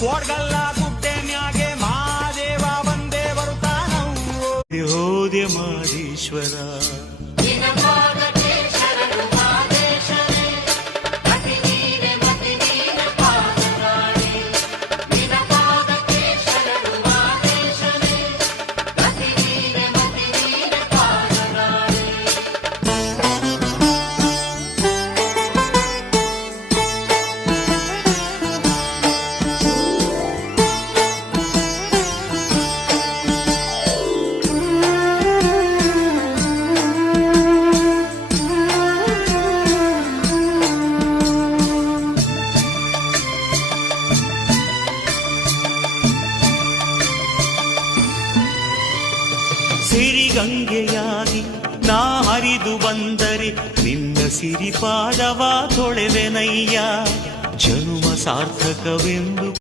ಕೋಡ್ಗಲ್ಲ ಗುಡ್ಡೆ ಮ್ಯಾಗೆ ಮಹಾದೇವ ಬಂದೇ ಬರುತ್ತಾನವು. ಹೋದೆ ಮಾದೇಶ್ವರ ಸಿರಿಗಂಗೆಯಾಗಿ ನಾ ಹರಿದು ಬಂದರೆ ನಿನ್ನ ಸಿರಿಪಾದವ ತೊಳೆವೆನಯ್ಯ. ಜನುಮ ಸಾರ್ಥಕವೆಂದು